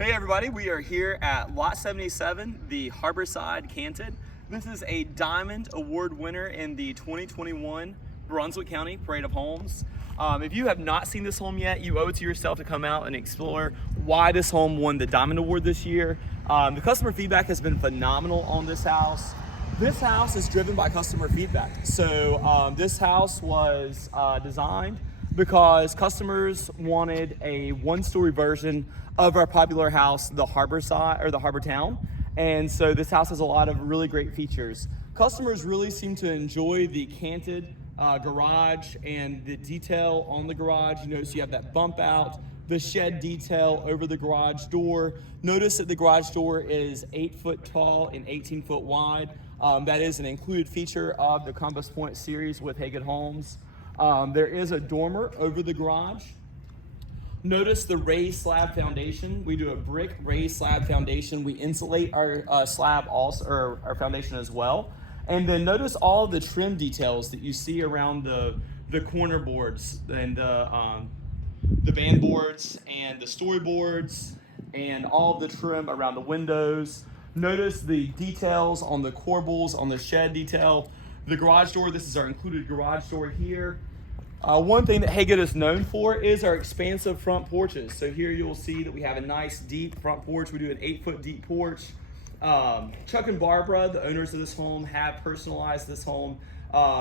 Hey everybody, we are here at Lot 77, the Harborside Canted. This is a Diamond Award winner in the 2021 Brunswick County Parade of Homes. If you have not seen this home yet, you owe it to yourself to come out and explore why this home won the Diamond Award this year. The customer feedback has been phenomenal on this house. This house is driven by customer feedback. So this house was designed because customers wanted a one-story version of our popular house, the Harborside or the Harbor Town. And so this house has a lot of really great features. Customers really seem to enjoy the canted garage and the detail on the garage. You notice you have that bump out, the shed detail over the garage door. Notice that the garage door is 8 foot tall and 18 foot wide. That is an included feature of the Compass Point series with Hagen Homes. There is a dormer over the garage. Notice the raised slab foundation. We do a brick raised slab foundation. We insulate our slab also, or our foundation as well. And then notice all of the trim details that you see around the corner boards and the band boards and the storyboards and all of the trim around the windows. Notice the details on the corbels, on the shed detail. The garage door, this is our included garage door here. One thing that Hagen is known for is our expansive front porches. So here you'll see that we have a nice deep front porch. We do an 8 foot deep porch. Chuck and Barbara, the owners of this home, have personalized this home.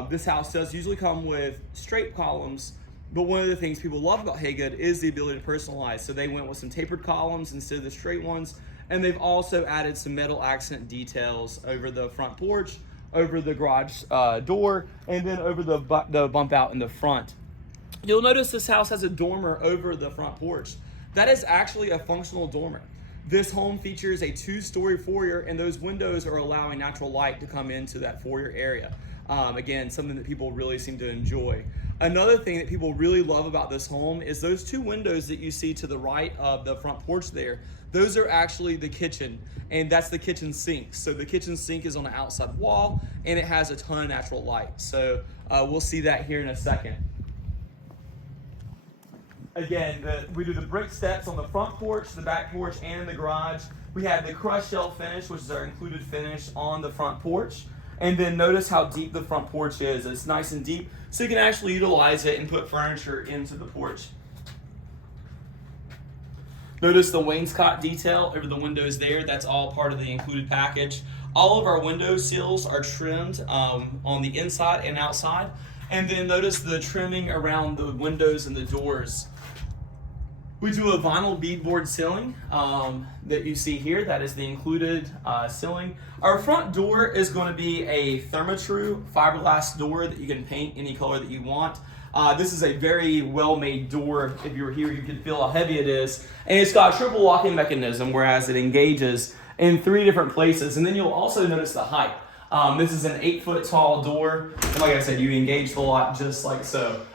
This house does usually come with straight columns, but one of the things people love about Hagen is the ability to personalize. So they went with some tapered columns instead of the straight ones, and they've also added some metal accent details over the front porch, over the garage door, and then over the bump out in the front. You'll notice this house has a dormer over the front porch. That is actually a functional dormer. This home features a 2-story foyer, and those windows are allowing natural light to come into that foyer area. Again, something that people really seem to enjoy. Another thing that people really love about this home is those 2 windows that you see to the right of the front porch there. Those are actually the kitchen, and that's the kitchen sink. So the kitchen sink is on the outside wall, and it has a ton of natural light. So we'll see that here in a second. Again, we do the brick steps on the front porch, the back porch, and the garage. We have the crushed shell finish, which is our included finish on the front porch. And then notice how deep the front porch is. It's nice and deep, so you can actually utilize it and put furniture into the porch. Notice the wainscot detail over the windows there. That's all part of the included package. All of our window sills are trimmed on the inside and outside. And then notice the trimming around the windows and the doors. We do a vinyl beadboard ceiling that you see here. That is the included ceiling. Our front door is going to be a Therma-Tru fiberglass door that you can paint any color that you want. This is a very well-made door. If you were here, you can feel how heavy it is. And it's got a triple locking mechanism, whereas it engages in 3 different places. And then you'll also notice the height. This is an 8 foot tall door. And like I said, you engage the lock just like so.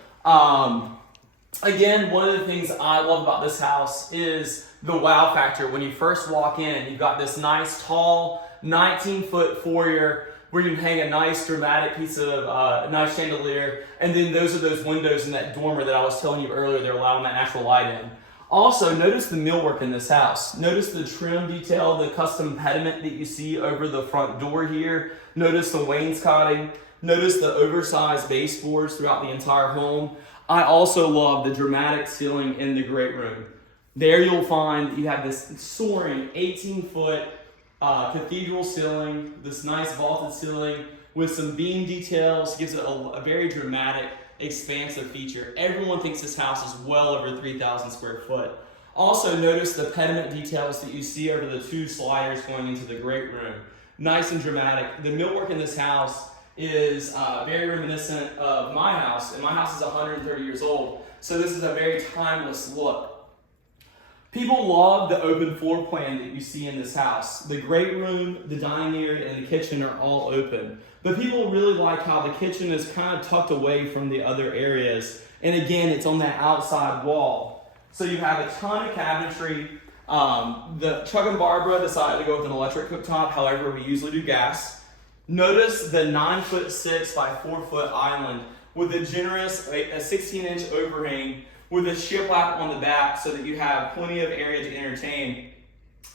Again, one of the things I love about this house is the wow factor. When you first walk in, you've got this nice tall 19 foot foyer where you can hang a nice dramatic piece of nice chandelier, and then those are those windows in that dormer that I was telling you earlier. They're allowing that natural light in. Also, notice the millwork in this house. Notice the trim detail, the custom pediment that you see over the front door here. Notice the wainscoting. Notice the oversized baseboards throughout the entire home. I also love the dramatic ceiling in the great room. There you'll find that you have this soaring 18 foot cathedral ceiling, this nice vaulted ceiling with some beam details, gives it a very dramatic, expansive feature. Everyone thinks this house is well over 3,000 square foot. Also notice the pediment details that you see over the 2 sliders going into the great room. Nice and dramatic. The millwork in this house is very reminiscent of my house, and my house is 130 years old, so this is a very timeless look. People love the open floor plan that you see in this house. The great room, the dining area, and the kitchen are all open. But people really like how the kitchen is kind of tucked away from the other areas. And again, it's on that outside wall. So you have a ton of cabinetry. The Chuck and Barbara decided to go with an electric cooktop. However, we usually do gas. Notice the 9'6" by 4 foot island with a generous 16-inch overhang with a shiplap on the back so that you have plenty of area to entertain.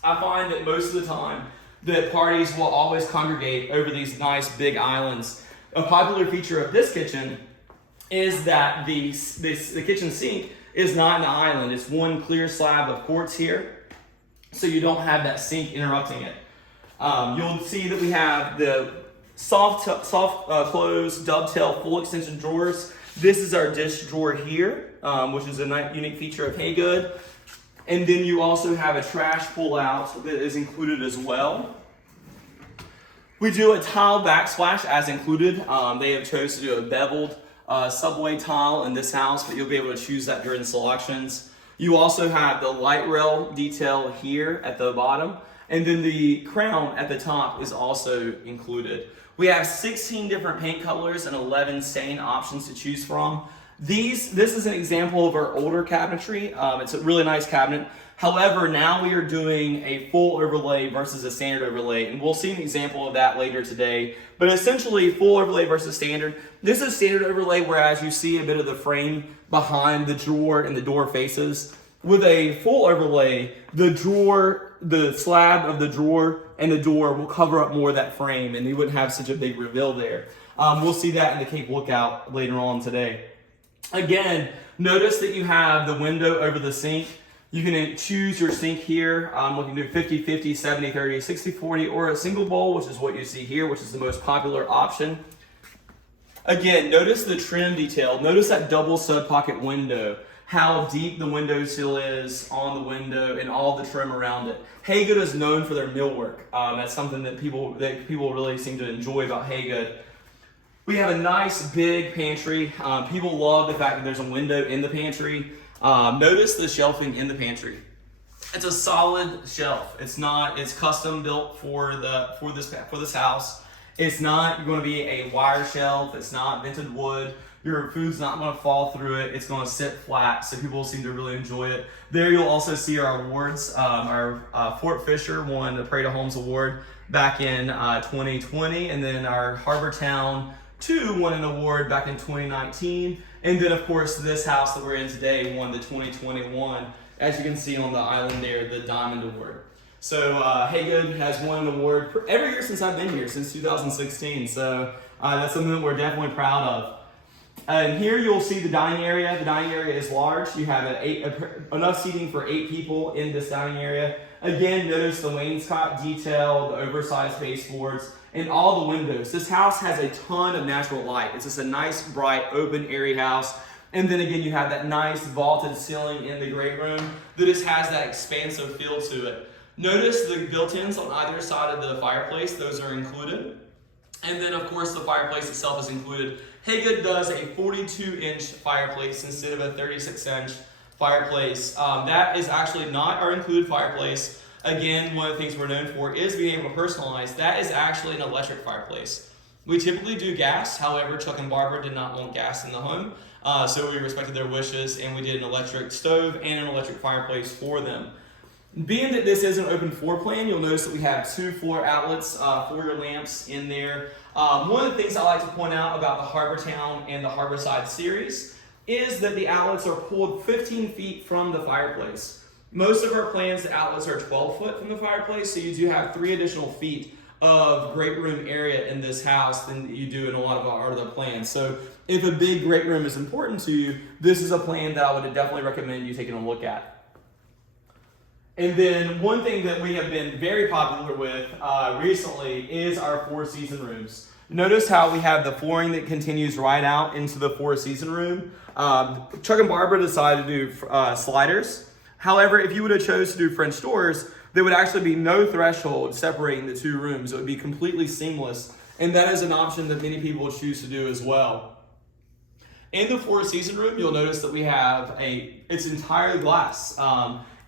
I find that most of the time that parties will always congregate over these nice big islands. A popular feature of this kitchen is that the kitchen sink is not an island. It's one clear slab of quartz here, so you don't have that sink interrupting it. You'll see that we have the soft close dovetail full extension drawers. This is our dish drawer here, which is a nice unique feature of Haygood. And then you also have a trash pull out that is included as well. We do a tile backsplash as included. They have chosen to do a beveled subway tile in this house, but you'll be able to choose that during the selections. You also have the light rail detail here at the bottom, and then the crown at the top is also included. We have 16 different paint colors and 11 stain options to choose from. This is an example of our older cabinetry. It's a really nice cabinet. However, now we are doing a full overlay versus a standard overlay, and we'll see an example of that later today. But essentially, full overlay versus standard. This is standard overlay, whereas you see a bit of the frame behind the drawer and the door faces. With a full overlay, the slab of the drawer and the door will cover up more of that frame, and you wouldn't have such a big reveal there. We'll see that in the Cape Lookout later on today. Again, notice that you have the window over the sink. You can choose your sink here. We can do 50-50, 70-30, 60-40, or a single bowl, which is what you see here, which is the most popular option. Again, notice the trim detail. Notice that double stud pocket window, how deep the window sill is on the window and all the trim around it. Haygood is known for their millwork. That's something that people really seem to enjoy about Haygood. We have a nice big pantry. People love the fact that there's a window in the pantry. Notice the shelving in the pantry. It's a solid shelf. It's custom built for this house. It's not going to be a wire shelf. It's not vented wood. Your food's not going to fall through it. It's going to sit flat, so people seem to really enjoy it. There you'll also see our awards. Our Fort Fisher won the Parade of Homes Award back in 2020, and then our Harbor Town 2 won an award back in 2019. And then, of course, this house that we're in today won the 2021, as you can see on the island there, the Diamond Award. So Haygood has won an award every year since I've been here, since 2016. So that's something that we're definitely proud of. And here you'll see the dining area. The dining area is large. You have enough seating for 8 people in this dining area. Again, notice the wainscot detail, the oversized baseboards, and all the windows. This house has a ton of natural light. It's just a nice, bright, open, airy house. And then again, you have that nice vaulted ceiling in the great room that just has that expansive feel to it. Notice the built-ins on either side of the fireplace. Those are included. And then, of course, the fireplace itself is included. Haygood does a 42-inch fireplace instead of a 36-inch fireplace. That is actually not our included fireplace. Again, one of the things we're known for is being able to personalize. That is actually an electric fireplace. We typically do gas. However, Chuck and Barbara did not want gas in the home, so we respected their wishes, and we did an electric stove and an electric fireplace for them. Being that this is an open floor plan, you'll notice that we have 2 floor outlets for your lamps in there. One of the things I like to point out about the Harbor Town and the Harborside series is that the outlets are pulled 15 feet from the fireplace. Most of our plans, the outlets are 12 foot from the fireplace, so you do have 3 additional feet of great room area in this house than you do in a lot of our other plans. So if a big great room is important to you, this is a plan that I would definitely recommend you taking a look at. And then one thing that we have been very popular with recently is our 4-season rooms. Notice how we have the flooring that continues right out into the 4-season room. Chuck and Barbara decided to do sliders. However, if you would have chose to do French doors, there would actually be no threshold separating the 2 rooms. It would be completely seamless. And that is an option that many people choose to do as well. In the 4-season room, you'll notice that we have it's entirely glass.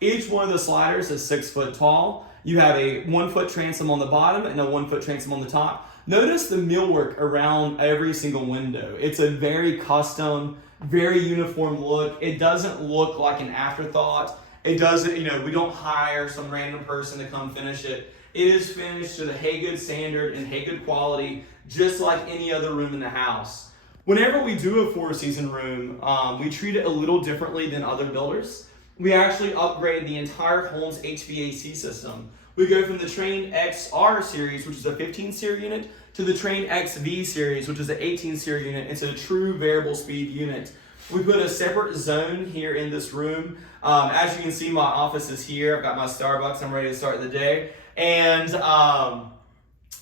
Each one of the sliders is 6 foot tall. You have a 1 foot transom on the bottom and a 1 foot transom on the top. Notice the millwork around every single window. It's a very custom, very uniform look. It doesn't look like an afterthought. It doesn't, we don't hire some random person to come finish it. It is finished to the Haygood standard and Haygood quality, just like any other room in the house. Whenever we do a 4-season room, we treat it a little differently than other builders. we actually upgrade the entire home's HVAC system. We go from the Train XR series, which is a 15-SEER unit, to the Train XV series, which is an 18-SEER unit. It's a true variable speed unit. We put a separate zone here in this room. As you can see, my office is here. I've got my Starbucks. I'm ready to start the day. And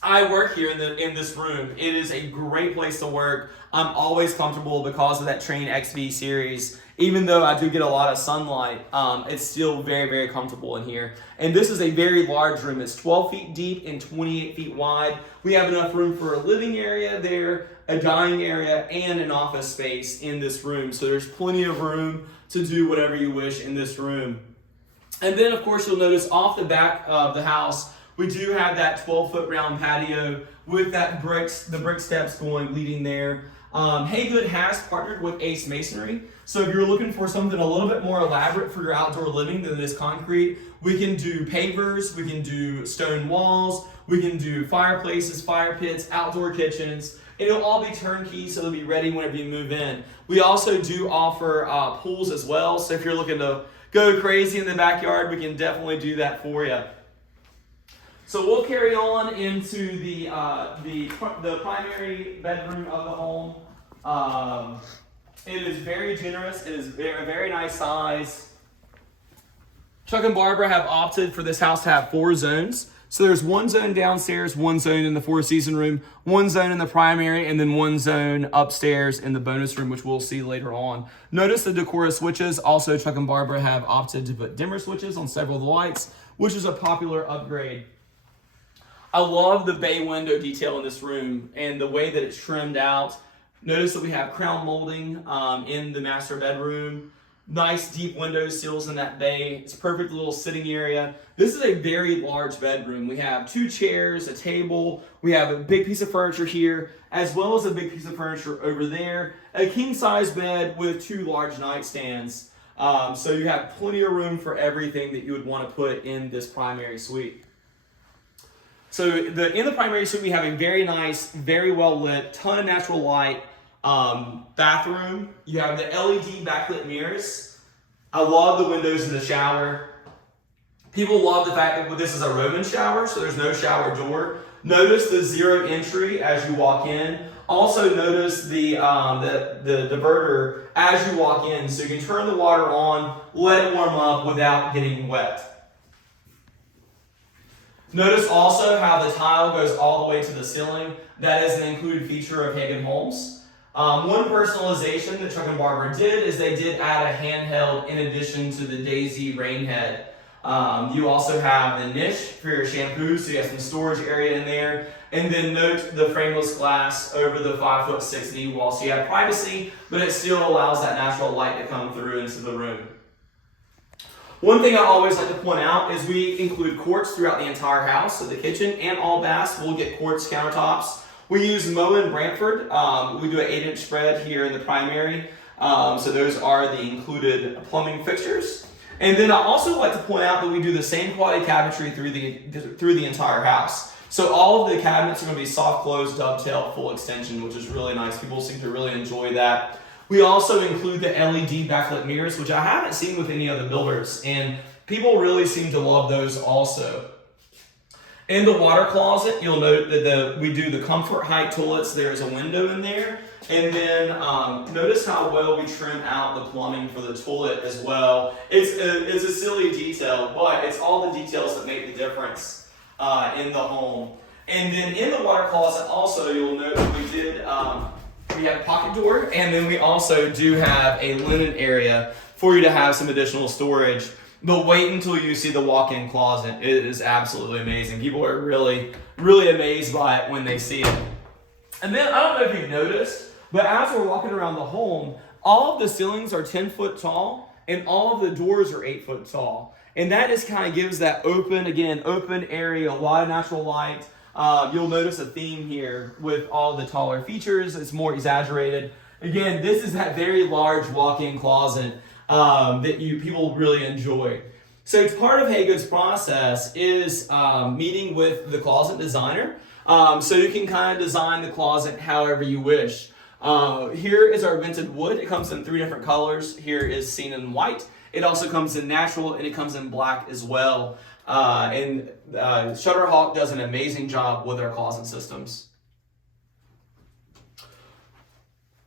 I work here in this room. It is a great place to work. I'm always comfortable because of that Train XV series. Even though I do get a lot of sunlight, it's still very, very comfortable in here. And this is a very large room. It's 12 feet deep and 28 feet wide. We have enough room for a living area there, a dining area, and an office space in this room. So there's plenty of room to do whatever you wish in this room. And then, of course, you'll notice off the back of the house, we do have that 12-foot round patio with the brick steps leading there. Haygood has partnered with Ace Masonry, so if you're looking for something a little bit more elaborate for your outdoor living than this concrete, we can do pavers, we can do stone walls, we can do fireplaces, fire pits, outdoor kitchens. It'll all be turnkey, so they'll be ready whenever you move in. We also do offer pools as well, so if you're looking to go crazy in the backyard, we can definitely do that for you. So we'll carry on into the primary bedroom of the home. It is very generous. It is a very nice size. Chuck and Barbara have opted for this house to have 4 zones. So there's 1 zone downstairs, 1 zone in the 4-season room, 1 zone in the primary, and then 1 zone upstairs in the bonus room, which we'll see later on. Notice the Decora switches. Also, Chuck and Barbara have opted to put dimmer switches on several of the lights, which is a popular upgrade. I love the bay window detail in this room and the way that it's trimmed out. Notice that we have crown molding in the master bedroom. Nice deep window sills in that bay. It's a perfect little sitting area. This is a very large bedroom. We have 2 chairs, a table. We have a big piece of furniture here, as well as a big piece of furniture over there. A king-size bed with 2 large nightstands. So you have plenty of room for everything that you would want to put in this primary suite. So in the primary suite, we have a very nice, very well lit, ton of natural light bathroom. You have the LED backlit mirrors. I love the windows in the shower. People love the fact that this is a Roman shower, so there's no shower door. Notice the 0 entry as you walk in. Also notice the diverter as you walk in, so you can turn the water on, let it warm up without getting wet. Notice also how the tile goes all the way to the ceiling. That is an included feature of Hagen Homes. One personalization that Chuck and Barbara did is they did add a handheld in addition to the Daisy rain head. You also have the niche for your shampoo, so you have some storage area in there. And then note the frameless glass over the 5'6" knee wall, so you have privacy, but it still allows that natural light to come through into the room. One thing I always like to point out is we include quartz throughout the entire house, so the kitchen and all baths will get quartz countertops. We use Moen Brantford. We do an 8-inch spread here in the primary, so those are the included plumbing fixtures. And then I also like to point out that we do the same quality cabinetry through the entire house. So all of the cabinets are going to be soft close, dovetail, full extension, which is really nice. People seem to really enjoy that. We also include the LED backlit mirrors, which I haven't seen with any other builders, and people really seem to love those also. In the water closet, you'll note that we do the comfort height toilets. There's a window in there, and then notice how well we trim out the plumbing for the toilet as well. It's a silly detail, but it's all the details that make the difference in the home. And then in the water closet also, you'll note that we have a pocket door, and then we also do have a linen area for you to have some additional storage. But wait until you see the walk-in closet. It is absolutely amazing. People are really, really amazed by it when they see it. And then, I don't know if you've noticed, but as we're walking around the home, all of the ceilings are 10 foot tall, and all of the doors are 8 foot tall. And that just kind of gives that open area, a lot of natural light. You'll notice a theme here with all the taller features. It's more exaggerated. Again, this is that very large walk-in closet that people really enjoy. So it's part of Haygood's process is meeting with the closet designer. So you can kind of design the closet however you wish. Here is our vented wood. It comes in 3 different colors. Here is seen in white. It also comes in natural and it comes in black as well. And Shutterhawk does an amazing job with their closet systems.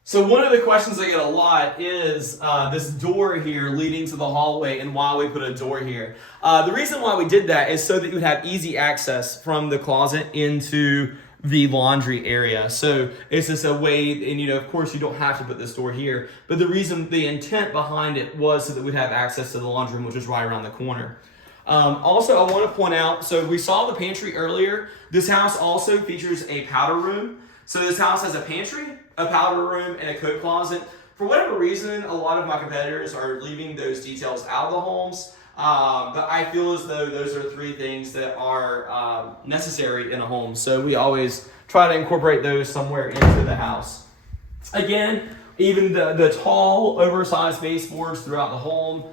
So one of the questions I get a lot is this door here leading to the hallway and why we put a door here. The reason why we did that is so that you would have easy access from the closet into the laundry area. So it's just a way, and of course you don't have to put this door here, but the intent behind it was so that we'd have access to the laundry room, which is right around the corner. Also, I want to point out, so we saw the pantry earlier. This house also features a powder room. So this house has a pantry, a powder room, and a coat closet. For whatever reason, a lot of my competitors are leaving those details out of the homes, but I feel as though those are three things that are necessary in a home. So we always try to incorporate those somewhere into the house. Again, even the tall, oversized baseboards throughout the home.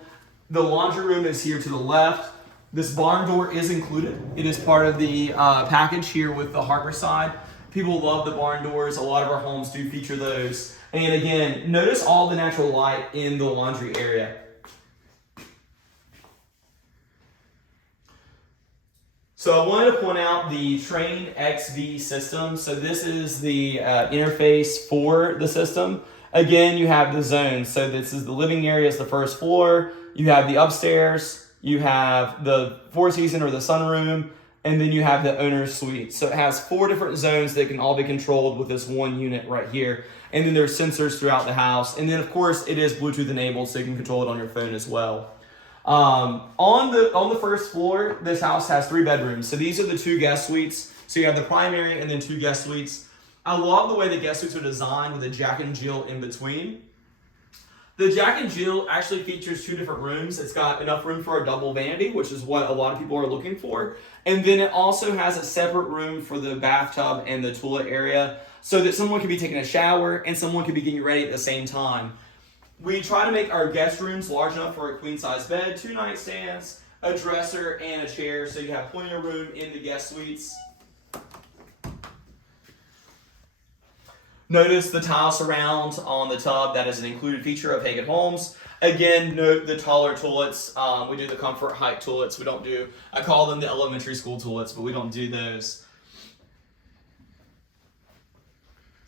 The laundry room is here to the left. This barn door is included. It is part of the package here with the Harborside. People love the barn doors. A lot of our homes do feature those. And again, notice all the natural light in the laundry area. So I wanted to point out the Train XV system. So this is the interface for the system. Again, you have the zones. So this is the living area, is the first floor. You have the upstairs. You have the four season or the sunroom. And then you have the owner's suite. So it has 4 different zones that can all be controlled with this one unit right here. And then there's sensors throughout the house. And then of course it is Bluetooth enabled, so you can control it on your phone as well. On the first floor, this house has 3 bedrooms. So these are the 2 guest suites. So you have the primary and then 2 guest suites. I love the way the guest suites are designed with a Jack and Jill in between. The Jack and Jill actually features 2 different rooms. It's got enough room for a double vanity, which is what a lot of people are looking for. And then it also has a separate room for the bathtub and the toilet area so that someone can be taking a shower and someone can be getting ready at the same time. We try to make our guest rooms large enough for a queen size bed, 2 nightstands, a dresser, and a chair, so you have plenty of room in the guest suites. Notice the tile surround on the tub. That is an included feature of Hagen Homes. Again, note the taller toilets. We do the comfort height toilets. We don't do, I call them the elementary school toilets, but we don't do those.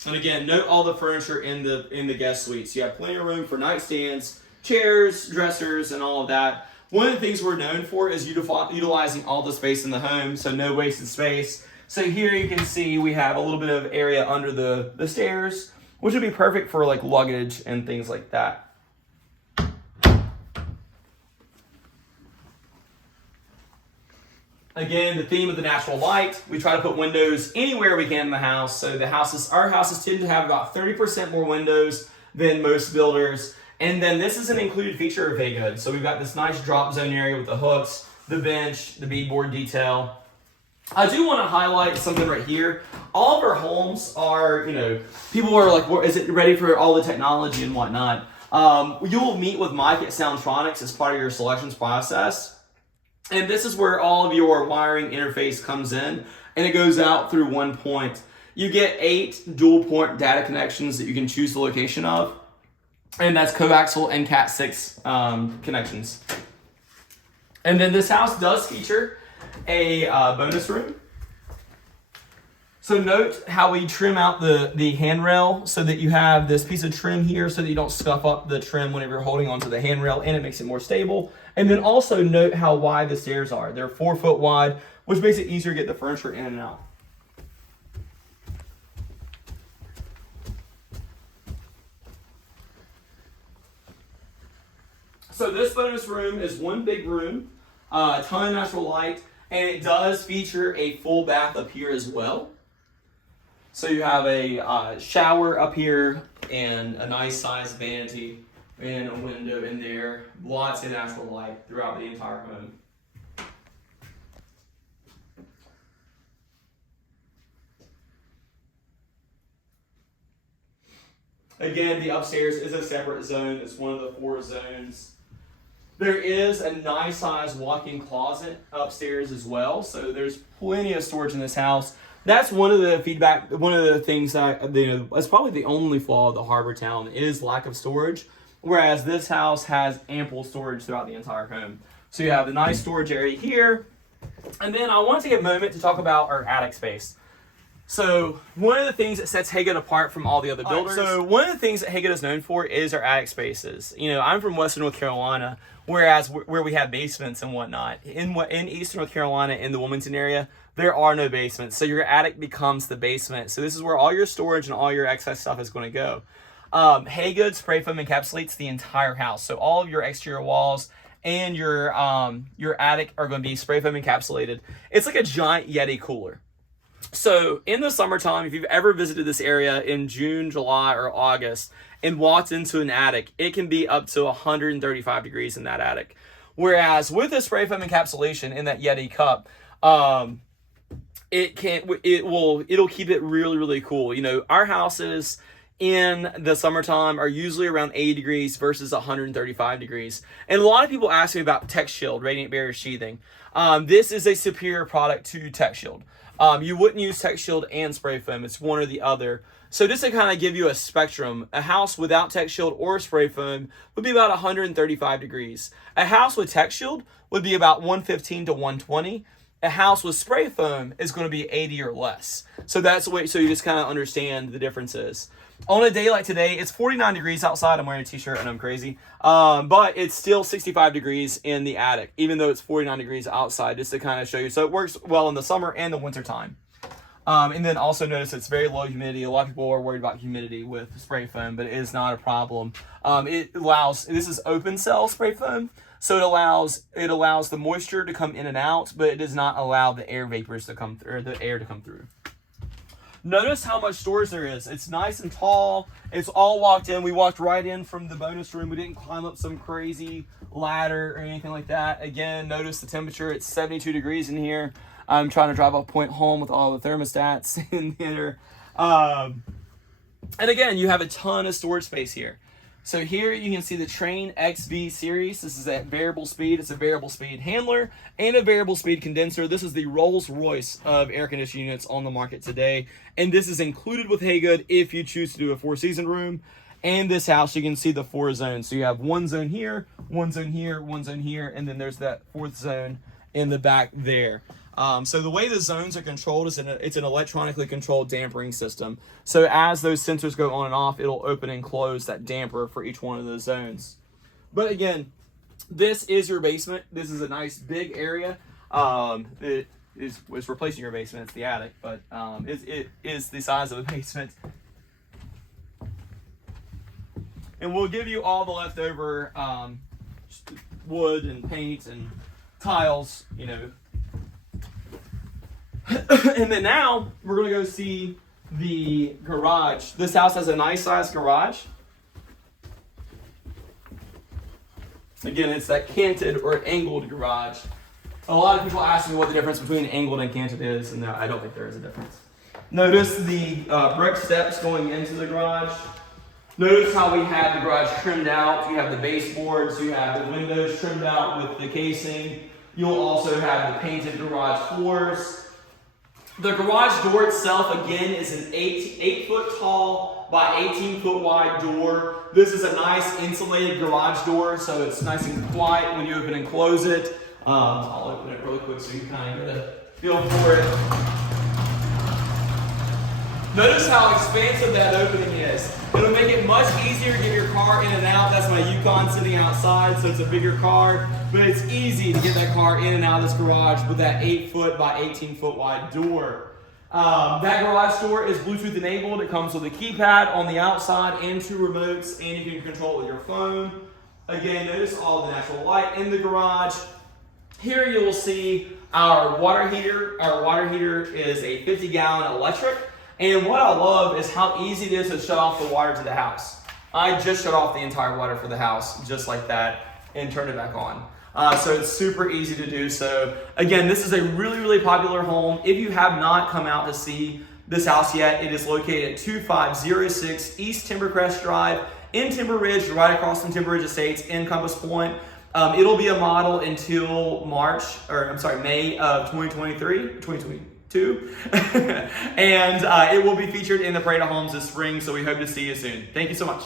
And again, note all the furniture in the guest suites. You have plenty of room for nightstands, chairs, dressers, and all of that. One of the things we're known for is utilizing all the space in the home, so no wasted space. So here you can see we have a little bit of area under the stairs, which would be perfect for like luggage and things like that. Again, the theme of the natural light. We try to put windows anywhere we can in the house. So our houses tend to have about 30% more windows than most builders. And then this is an included feature of Haygood. So we've got this nice drop zone area with the hooks, the bench, the beadboard detail. I do want to highlight something right here. All of our homes are, people are like, well, is it ready for all the technology and whatnot? You'll meet with Mike at Soundtronics as part of your selections process. And this is where all of your wiring interface comes in, and it goes out through one point. You get 8 dual port data connections that you can choose the location of, and that's coaxial and Cat6 connections. And then this house does feature a bonus room. So note how we trim out the handrail so that you have this piece of trim here so that you don't scuff up the trim whenever you're holding onto the handrail, and it makes it more stable. And then also note how wide the stairs are. They're 4 foot wide, which makes it easier to get the furniture in and out. So this bonus room is one big room, a ton of natural light, and it does feature a full bath up here as well. So you have a shower up here and a nice sized vanity and a window in there. Lots of natural light throughout the entire home. Again, the upstairs is a separate zone. It's one of the 4 zones. There is a nice sized walk-in closet upstairs as well. So there's plenty of storage in this house. That's one of the things that, it's probably the only flaw of the Harbor Town is lack of storage. whereas this house has ample storage throughout the entire home. So you have the nice storage area here. And then I want to take a moment to talk about our attic space. So one of the things that sets Hagood apart from all the other builders. So one of the things that Hagood is known for is our attic spaces. You know, I'm from Western North Carolina, whereas where we have basements and whatnot. In Eastern North Carolina, in the Wilmington area, there are no basements. So your attic becomes the basement. So this is where all your storage and all your excess stuff is going to go. Hagood spray foam encapsulates the entire house. So all of your exterior walls and your attic are going to be spray foam encapsulated. It's like a giant Yeti cooler. So in the summertime, if you've ever visited this area in June, July, or August and walked into an attic, it can be up to 135 degrees in that attic. Whereas with the spray foam encapsulation in that Yeti cup, it'll keep it really, really cool. You know, our houses in the summertime are usually around 80 degrees versus 135 degrees. And a lot of people ask me about TechShield, radiant barrier sheathing. This is a superior product to TechShield. You wouldn't use TechShield and spray foam. It's one or the other. So just to kind of give you a spectrum, a house without TechShield or spray foam would be about 135 degrees. A house with TechShield would be about 115 to 120. A house with spray foam is going to be 80 or less. So that's the way, so you just kind of understand the differences. On a day like today, it's 49 degrees outside. I'm wearing a t-shirt and I'm crazy. But it's still 65 degrees in the attic, even though it's 49 degrees outside, just to kind of show you. So it works well in the summer and the winter time. And then also notice it's very low humidity. A lot of people are worried about humidity with spray foam, but it is not a problem. It allows, this is open cell spray foam. So it allows the moisture to come in and out, but it does not allow the air vapors to come through, or the air to come through. Notice how much storage there is. It's nice and tall. It's all walked in. We walked right in from the bonus room. We didn't climb up some crazy ladder or anything like that. Again, notice the temperature. It's 72 degrees in here. I'm trying to drive a point home with all the thermostats in here. And again, you have a ton of storage space here. So here you can see the Train XV series. This is at variable speed. It's a variable speed handler and a variable speed condenser. This is the Rolls Royce of air conditioning units on the market today. And this is included with Hagood if you choose to do a 4-season room. And this house, you can see the 4 zones. So you have one zone here, one zone here, one zone here, and then there's that 4th zone in the back there. So the way the zones are controlled is it's an electronically controlled dampering system. So as those sensors go on and off, it'll open and close that damper for each one of those zones. But again, this is your basement. This is a nice big area. It's replacing your basement. It's the attic, but it is the size of a basement. And we'll give you all the leftover wood and paint and tiles, you know. And then now we're going to go see the garage. This house has a nice sized garage. Again, it's that canted or angled garage. A lot of people ask me what the difference between angled and canted is, and I don't think there is a difference. Notice the brick steps going into the garage. Notice how we have the garage trimmed out. You have the baseboards, you have the windows trimmed out with the casing. You'll also have the painted garage floors. The garage door itself, again, is an 8 foot tall by 18 foot wide door. This is a nice insulated garage door, so it's nice and quiet when you open and close it. I'll open it really quick so you kind of get a feel for it. Notice how expansive that opening is. It'll make it much easier to get your car in and out. That's my Yukon sitting outside, so it's a bigger car. But it's easy to get that car in and out of this garage with that 8 foot by 18 foot wide door. That garage door is Bluetooth enabled. It comes with a keypad on the outside and 2 remotes, and you can control it with your phone. Again, notice all the natural light in the garage. Here you will see our water heater. Our water heater is a 50-gallon electric. And what I love is how easy it is to shut off the water to the house. I just shut off the entire water for the house just like that and turned it back on. So it's super easy to do so. Again, this is a really, really popular home. If you have not come out to see this house yet, it is located at 2506 East Timbercrest Drive in Timber Ridge, right across from Timber Ridge Estates in Compass Point. It'll be a model until May of 2022. And it will be featured in the Parade of Homes this spring, so we hope to see you soon. Thank you so much.